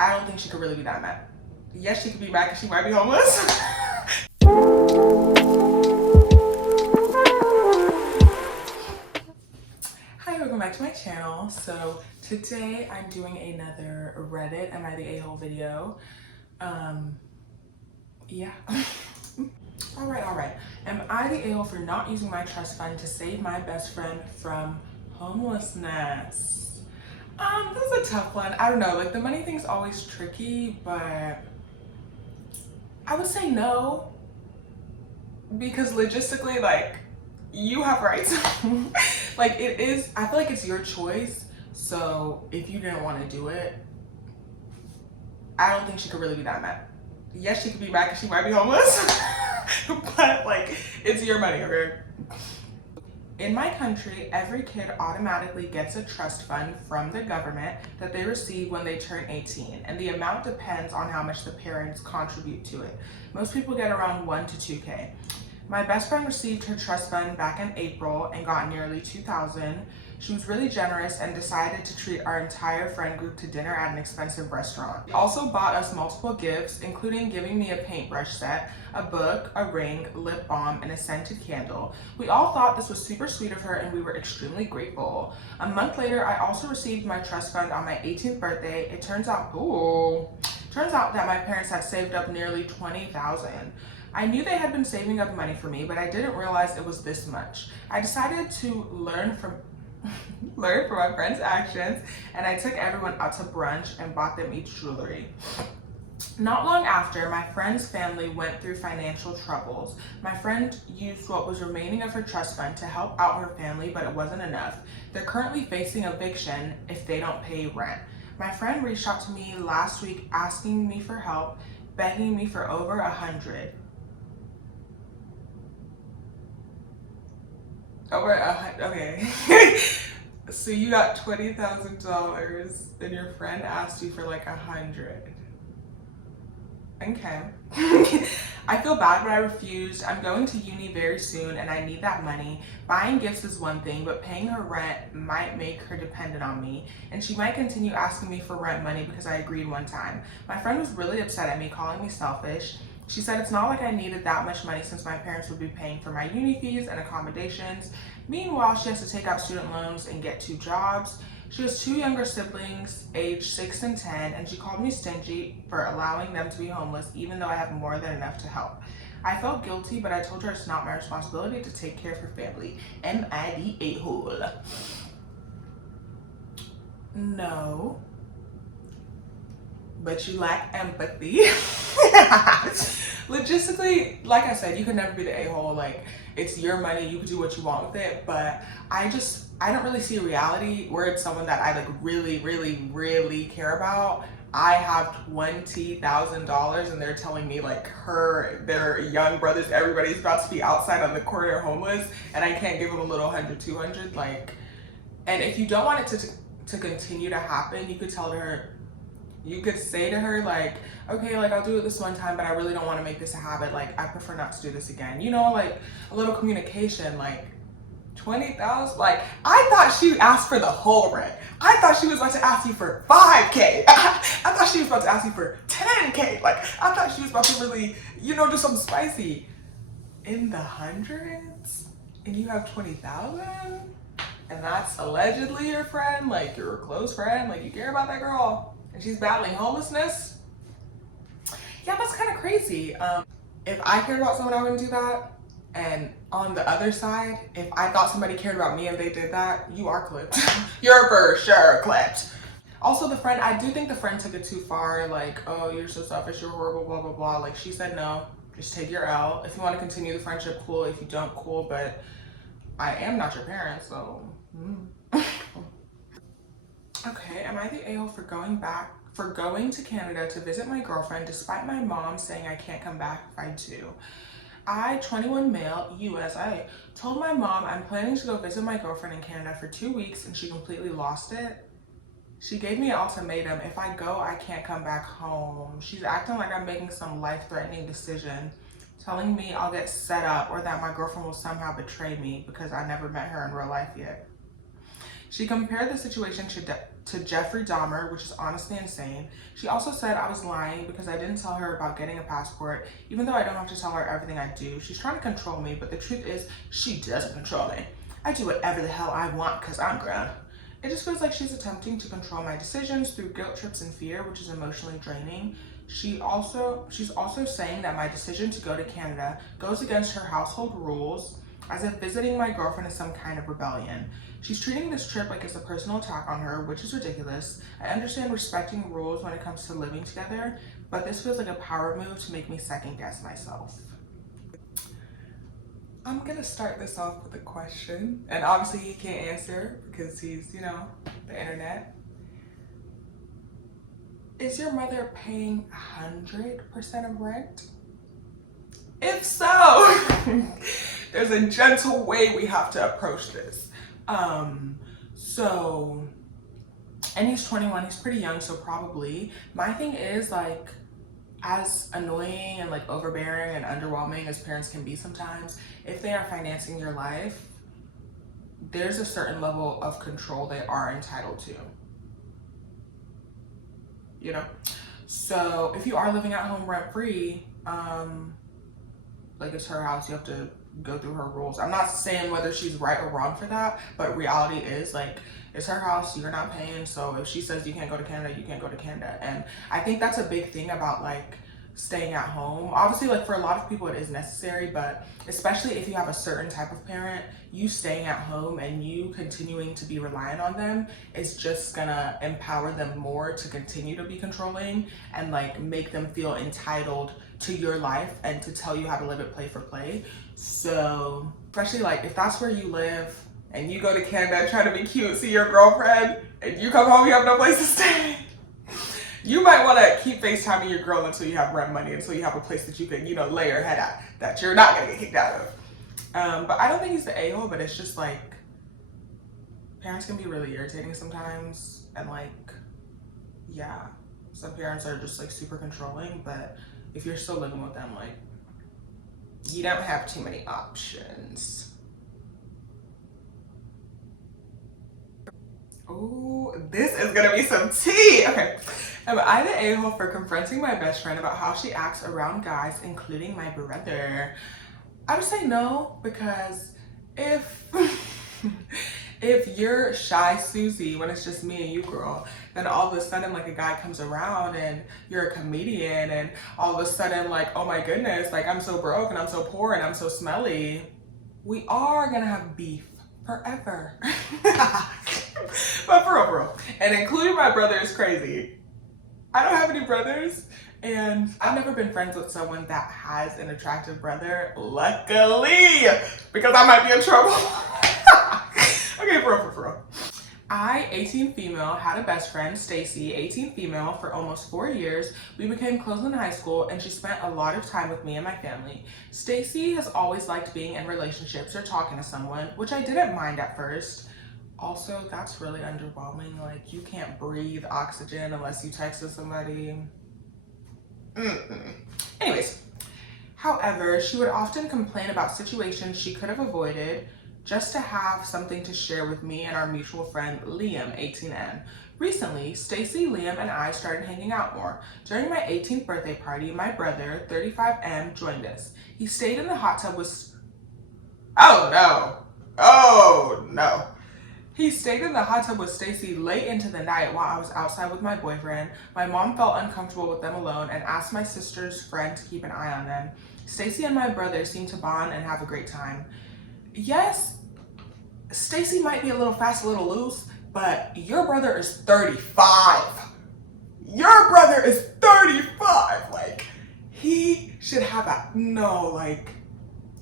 I don't think she could really be that mad. Yes, she could be mad because she might be homeless. Hi, welcome back to my channel. So today I'm doing another Reddit Am I the A-hole video. Yeah. All right. Am I the a-hole for not using my trust fund to save my best friend from homelessness? This is a tough one. I don't know, like the money thing's always tricky, but I would say no, because logistically, like, you have rights. Like, it is, I feel like it's your choice. So if you didn't want to do it, I don't think she could really be that mad. Yes, she could be mad because she might be homeless, but like, it's your money, okay? In my country, every kid automatically gets a trust fund from the government that they receive when they turn 18, and the amount depends on how much the parents contribute to it. Most people get around 1 to 2K. My best friend received her trust fund back in April and got nearly $2,000. She was really generous and decided to treat our entire friend group to dinner at an expensive restaurant. She also bought us multiple gifts, including giving me a paintbrush set, a book, a ring, lip balm, and a scented candle. We all thought this was super sweet of her and we were extremely grateful. A month later, I also received my trust fund on my 18th birthday. It turns out that my parents had saved up nearly $20,000. I knew they had been saving up money for me, but I didn't realize it was this much. I decided to learn from my friend's actions, and I took everyone out to brunch and bought them each jewelry. Not long after, my friend's family went through financial troubles. My friend used what was remaining of her trust fund to help out her family, but it wasn't enough. They're currently facing eviction if they don't pay rent. My friend reached out to me last week asking me for help, begging me for over $100. Okay. So you got $20,000 and your friend asked you for like $100. Okay. I feel bad, but I refused. I'm going to uni very soon and I need that money. Buying gifts is one thing, but paying her rent might make her dependent on me, and she might continue asking me for rent money because I agreed one time. My friend was really upset at me, calling me selfish. She said it's not like I needed that much money since my parents would be paying for my uni fees and accommodations. Meanwhile, she has to take out student loans and get 2 jobs. She has 2 younger siblings, aged 6 and 10, and she called me stingy for allowing them to be homeless, even though I have more than enough to help. I felt guilty, but I told her it's not my responsibility to take care of her family. Am I the a-hole? No. But you lack empathy. Logistically, like I said, you can never be the a-hole. Like, it's your money, you can do what you want with it, but I don't really see a reality where it's someone that I like really care about. I have $20,000 and they're telling me like their young brothers, everybody's about to be outside on the corner homeless, and I can't give them a little 100, 200. Like, and if you don't want it to continue to happen, you could say to her like, okay, like I'll do it this one time, but I really don't want to make this a habit. Like, I prefer not to do this again. You know, like a little communication. Like, 20,000. Like, I thought she asked for the whole rent. I thought she was about to ask you for 5K. I thought she was about to ask you for 10K. Like, I thought she was about to really, do something spicy. In the hundreds, and you have 20,000, and that's allegedly your friend, like your close friend, like you care about that girl, and she's battling homelessness. Yeah, that's kind of crazy. If I cared about someone, I wouldn't do that. And on the other side, if I thought somebody cared about me and they did that, you are clipped. You're for sure clipped. Also, I do think the friend took it too far. Like, oh, you're so selfish, you're horrible, blah, blah, blah. Like, she said no, just take your L. If you want to continue the friendship, cool. If you don't, cool. But I am not your parent, so. Okay, am I the a-hole for going to Canada to visit my girlfriend despite my mom saying I can't come back if I do? I, 21 male, USA, told my mom I'm planning to go visit my girlfriend in Canada for 2 weeks and she completely lost it. She gave me an ultimatum. If I go, I can't come back home. She's acting like I'm making some life-threatening decision, telling me I'll get set up or that my girlfriend will somehow betray me because I never met her in real life yet. She compared the situation to Jeffrey Dahmer, which is honestly insane. She also said I was lying because I didn't tell her about getting a passport, even though I don't have to tell her everything I do. She's trying to control me, but the truth is she doesn't control me. I do whatever the hell I want because I'm grown. It just feels like she's attempting to control my decisions through guilt trips and fear, which is emotionally draining. She's also saying that my decision to go to Canada goes against her household rules, as if visiting my girlfriend is some kind of rebellion. She's treating this trip like it's a personal attack on her, which is ridiculous. I understand respecting rules when it comes to living together, but this feels like a power move to make me second guess myself. I'm gonna start this off with a question, and obviously he can't answer because he's, you know, the internet. Is your mother paying 100% of rent? If so, there's a gentle way we have to approach this. And he's 21, he's pretty young, so probably. My thing is, like, as annoying and like overbearing and underwhelming as parents can be sometimes, if they are financing your life, there's a certain level of control they are entitled to, you know? So if you are living at home rent free, like it's her house, you have to go through her rules. I'm not saying whether she's right or wrong for that, but reality is, like, it's her house, you're not paying, so if she says you can't go to Canada, you can't go to Canada. And I think that's a big thing about like staying at home. Obviously, like for a lot of people it is necessary, but especially if you have a certain type of parent, you staying at home and you continuing to be reliant on them is just gonna empower them more to continue to be controlling and like make them feel entitled to your life and to tell you how to live it play for play. So especially like if that's where you live and you go to Canada trying to be cute, see your girlfriend, and you come home, you have no place to stay, you might want to keep FaceTiming your girl until you have rent money, until you have a place that you can, you know, lay your head at, that you're not going to get kicked out of. But I don't think he's the a-hole, but it's just like, parents can be really irritating sometimes. And like, yeah, some parents are just like super controlling, but if you're still living with them, like, you don't have too many options. Ooh, this is gonna be some tea. Okay. Am I the a-hole for confronting my best friend about how she acts around guys, including my brother? I would say no, because if if you're shy Susie when it's just me and you, girl, then all of a sudden like a guy comes around and you're a comedian and all of a sudden like, oh my goodness, like I'm so broke and I'm so poor and I'm so smelly, we are gonna have beef forever. But for real, and including my brother is crazy. I don't have any brothers, and I've never been friends with someone that has an attractive brother, luckily, because I might be in trouble. Okay, for real. I, 18 female, had a best friend, Stacy, 18 female, for almost 4 years. We became close in high school, and she spent a lot of time with me and my family. Stacy has always liked being in relationships or talking to someone, which I didn't mind at first. Also, that's really underwhelming. Like, you can't breathe oxygen unless you texted somebody. Anyways, however, she would often complain about situations she could have avoided just to have something to share with me and our mutual friend, Liam, 18N. Recently, Stacy, Liam, and I started hanging out more. During my 18th birthday party, my brother, 35M, joined us. He stayed in the hot tub with... Oh no. He stayed in the hot tub with Stacy late into the night while I was outside with my boyfriend. My mom felt uncomfortable with them alone and asked my sister's friend to keep an eye on them. Stacy and my brother seemed to bond and have a great time. Yes, Stacy might be a little fast, a little loose, but your brother is 35. Your brother is 35. Like, he should have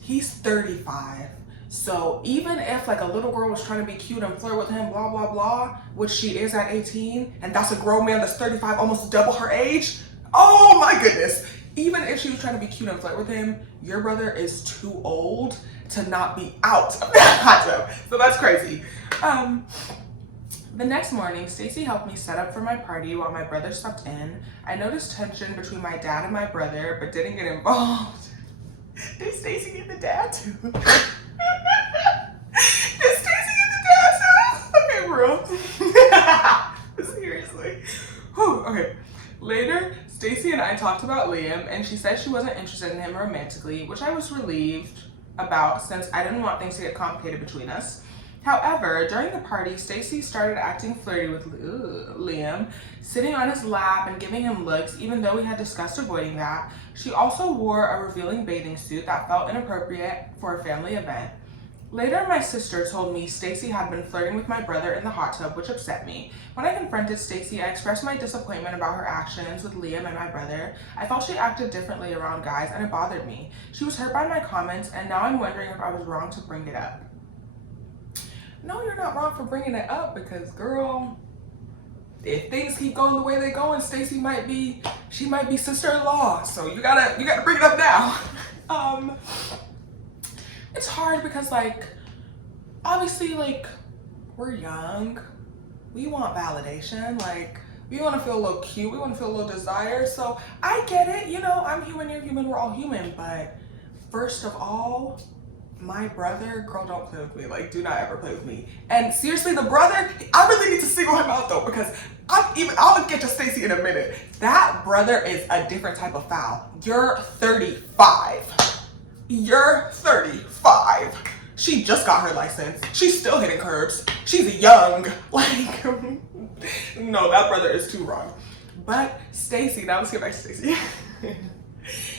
he's 35. So even if like a little girl was trying to be cute and flirt with him, blah, blah, blah, which she is at 18, and that's a grown man that's 35, almost double her age. Oh my goodness. Even if she was trying to be cute and flirt with him, your brother is too old to not be out of that hot tub. So that's crazy. The next morning, Stacy helped me set up for my party while my brother slept in. I noticed tension between my dad and my brother, but didn't get involved. Did Stacy get the dad too? Did Stacy get the dad too? Okay, bro. Later, Stacy and I talked about Liam, and she said she wasn't interested in him romantically, which I was relieved about since I didn't want things to get complicated between us. However, during the party, Stacy started acting flirty with Liam, sitting on his lap and giving him looks, even though we had discussed avoiding that. She also wore a revealing bathing suit that felt inappropriate for a family event. Later, my sister told me Stacy had been flirting with my brother in the hot tub, which upset me. When I confronted Stacy, I expressed my disappointment about her actions with Liam and my brother. I felt she acted differently around guys, and it bothered me. She was hurt by my comments, and now I'm wondering if I was wrong to bring it up. No, you're not wrong for bringing it up because, girl, if things keep going the way they're going, Stacy might be sister-in-law. So you gotta bring it up now. It's hard because, like, obviously, like, we're young. We want validation. Like, we want to feel a little cute. We want to feel a little desire. So I get it. You know, I'm human, you're human, we're all human. But first of all, my brother, girl, don't play with me. Like, do not ever play with me. And seriously, the brother, I really need to single him out, though, because I'll get to Stacy in a minute. That brother is a different type of foul. You're 35. You're 35. She just got her license. She's still hitting curbs. She's young. Like, no, that brother is too wrong. But Stacy, now let's get back to Stacy.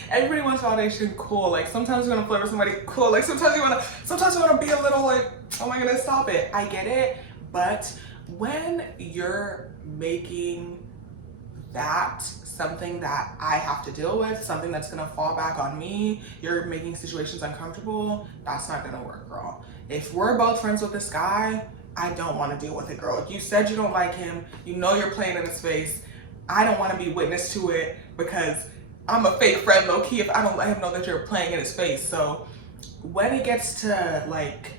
Everybody wants validation, cool. Like, sometimes you want to flirt with somebody, cool. Like, sometimes you want to be a little like, oh my goodness, stop it. I get it. But when you're making that something that I have to deal with, something that's gonna fall back on me, you're making situations uncomfortable, that's not gonna work, girl. If we're both friends with this guy, I don't want to deal with it, girl. You said you don't like him, you know you're playing in his face. I don't want to be witness to it because I'm a fake friend, low-key, if I don't let him know that you're playing in his face. So when it gets to, like,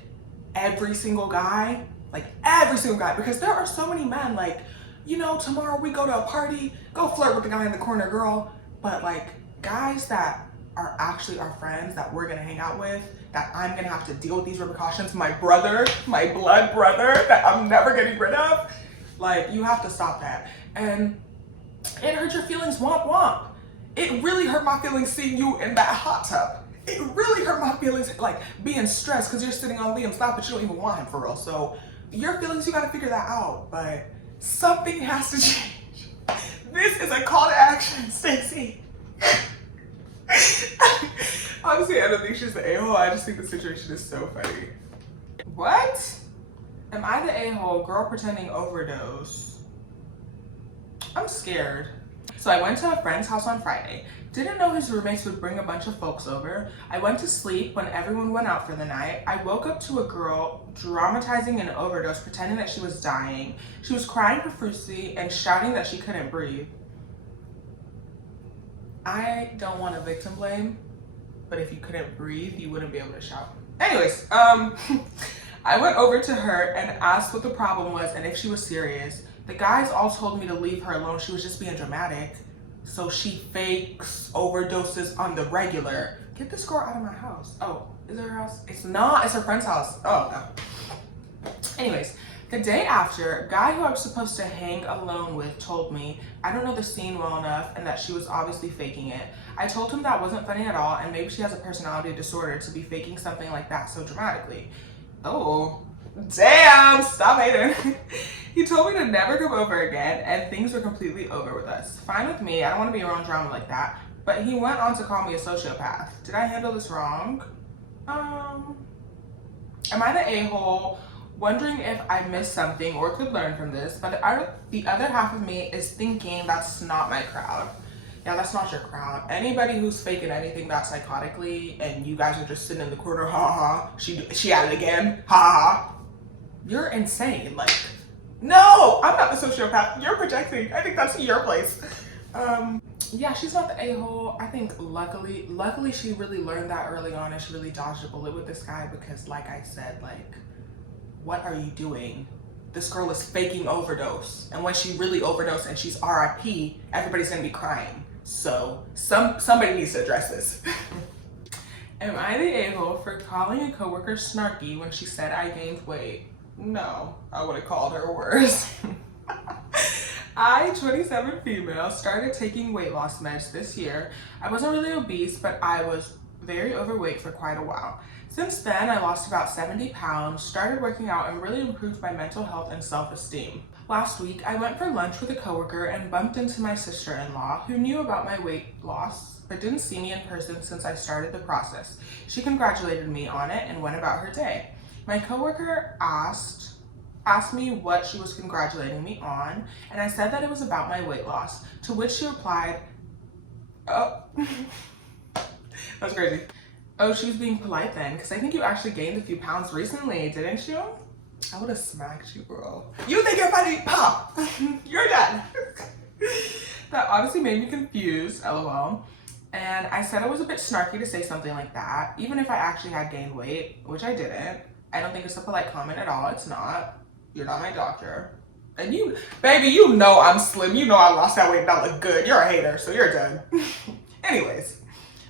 every single guy, because there are so many men, like, you know, tomorrow we go to a party, go flirt with the guy in the corner, girl. But, like, guys that are actually our friends that we're gonna hang out with, that I'm gonna have to deal with these repercussions, my brother, my blood brother, that I'm never getting rid of, like, you have to stop that. And it hurt your feelings, womp womp. It really hurt my feelings seeing you in that hot tub. It really hurt my feelings, like, being stressed because you're sitting on Liam's lap, but you don't even want him for real. So your feelings, you gotta figure that out. But something has to change. This is a call to action, Stacy. Honestly, I don't think she's the a-hole. I just think the situation is so funny. What? Am I the a-hole? Girl pretending overdose. I'm scared. So I went to a friend's house on Friday. Didn't know his roommates would bring a bunch of folks over. I went to sleep when everyone went out for the night. I woke up to a girl dramatizing an overdose, pretending that she was dying. She was crying profusely and shouting that she couldn't breathe. I don't want to victim blame, but if you couldn't breathe, you wouldn't be able to shout. Anyways, I went over to her and asked what the problem was and if she was serious. The guys all told me to leave her alone. She was just being dramatic. So she fakes overdoses on the regular. Get this girl out of my house. Oh, is it her house? It's not, it's her friend's house. Oh, no. Anyways, the day after, a guy who I was supposed to hang alone with told me I don't know the scene well enough and that she was obviously faking it. I told him that wasn't funny at all and maybe she has a personality disorder to be faking something like that so dramatically. Oh, damn, stop hating. He told me to never come over again and things were completely over with us. Fine with me, I don't want to be around drama like that, but he went on to call me a sociopath. Did I handle this wrong? Am I the a-hole? Wondering if I missed something or could learn from this, but the other half of me is thinking that's not my crowd. Yeah, that's not your crowd. Anybody who's faking anything that psychotically and you guys are just sitting in the corner, ha ha, she at it again, ha ha. You're insane, like, no, I'm not the sociopath. You're projecting. I think that's your place. Yeah, she's not the a-hole. I think luckily she really learned that early on and she really dodged a bullet with this guy because like I said, like, what are you doing? This girl is faking overdose. And when she really overdosed and she's RIP, everybody's gonna be crying. So somebody needs to address this. Am I the a-hole for calling a coworker snarky when she said I gained weight? No, I would have called her worse. I, 27 female, started taking weight loss meds this year. I wasn't really obese, but I was very overweight for quite a while. Since then, I lost about 70 pounds, started working out, and really improved my mental health and self-esteem. Last week, I went for lunch with a coworker and bumped into my sister-in-law, who knew about my weight loss, but didn't see me in person since I started the process. She congratulated me on it and went about her day. My coworker asked me what she was congratulating me on, and I said that it was about my weight loss, to which she replied, oh, that's crazy. Oh, she was being polite then, because I think you actually gained a few pounds recently, didn't you? I would have smacked you, girl. You think you're funny? Pop! You're done. That obviously made me confused, lol. And I said it was a bit snarky to say something like that, even if I actually had gained weight, which I didn't. I don't think it's a polite comment at all. It's not. You're not my doctor. And you, baby, you know I'm slim. You know I lost that weight and I look good. You're a hater, so you're done. Anyways,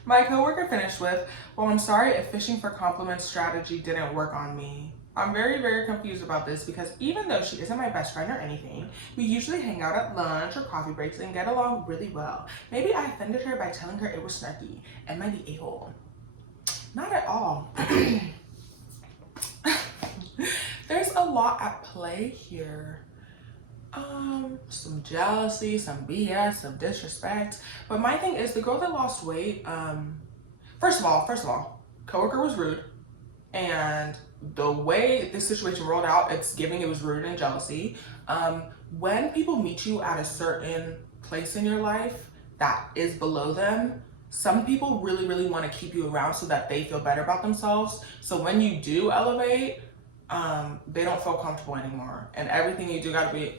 my coworker finished with, well, I'm sorry if fishing for compliments strategy didn't work on me. I'm very, very confused about this because even though she isn't my best friend or anything, we usually hang out at lunch or coffee breaks and get along really well. Maybe I offended her by telling her it was snarky and might be a-hole. Not at all. There's a lot at play here. Some jealousy, some BS, some disrespect. But my thing is the girl that lost weight, first of all, coworker was rude. And the way this situation rolled out, it's giving it was rude and jealousy. When people meet you at a certain place in your life that is below them, some people really, really want to keep you around so that they feel better about themselves. So when you do elevate, they don't feel comfortable anymore, and everything you do gotta be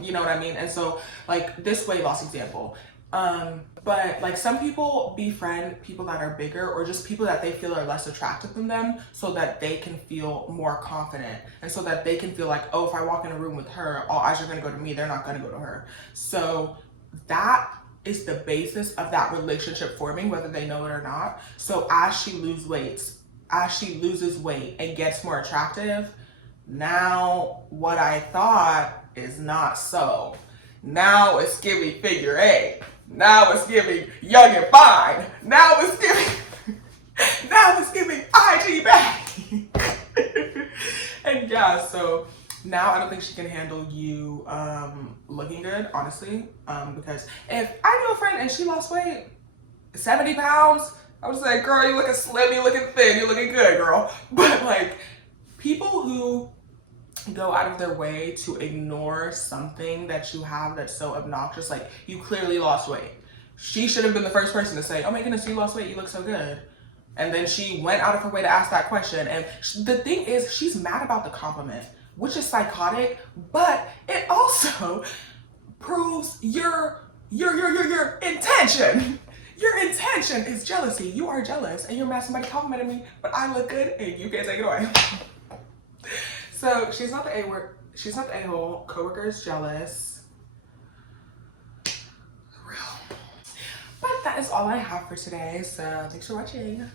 you know what I mean? And so like this weight loss example, but like some people befriend people that are bigger or just people that they feel are less attractive than them so that they can feel more confident and so that they can feel like, oh, if I walk in a room with her, all eyes are going to go to me, they're not going to go to her. So that is the basis of that relationship forming, whether they know it or not. So as she loses weight and gets more attractive, now what I thought is not so. Now it's giving figure eight. Now it's giving young and fine. Now it's giving IG back. And yeah, so now I don't think she can handle you looking good, honestly. Because if I knew a friend and she lost weight, 70 pounds, I would say, girl, you looking slim, you looking thin, you looking good, girl. But like people who go out of their way to ignore something that you have that's so obnoxious, like you clearly lost weight. She should have been the first person to say, oh my goodness, you lost weight, you look so good. And then she went out of her way to ask that question. And the thing is, she's mad about the compliment, which is psychotic, but it also proves your intention. Your intention is jealousy. You are jealous and you're mad somebody complimented me, but I look good and you can't take it away. So she's not the a-hole. Coworker is jealous. Real. But that is all I have for today. So thanks for watching.